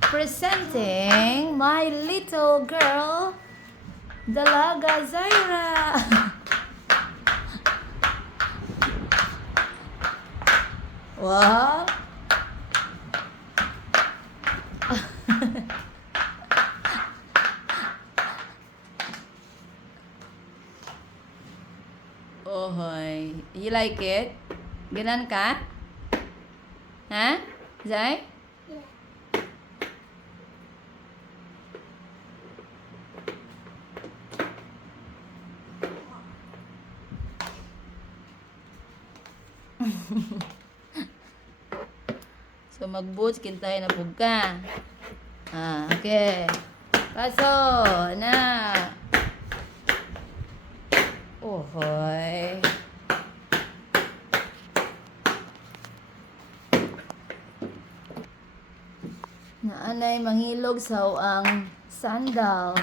presenting my little girl, Dalaga Zaira. wow. Ohoy. You like it? Ganan ka? Ha? Zay? so mag-boots kintay na pug ka. Ah, okay. Paso na. Ohoy. Naanay manghilog sa ang sandal.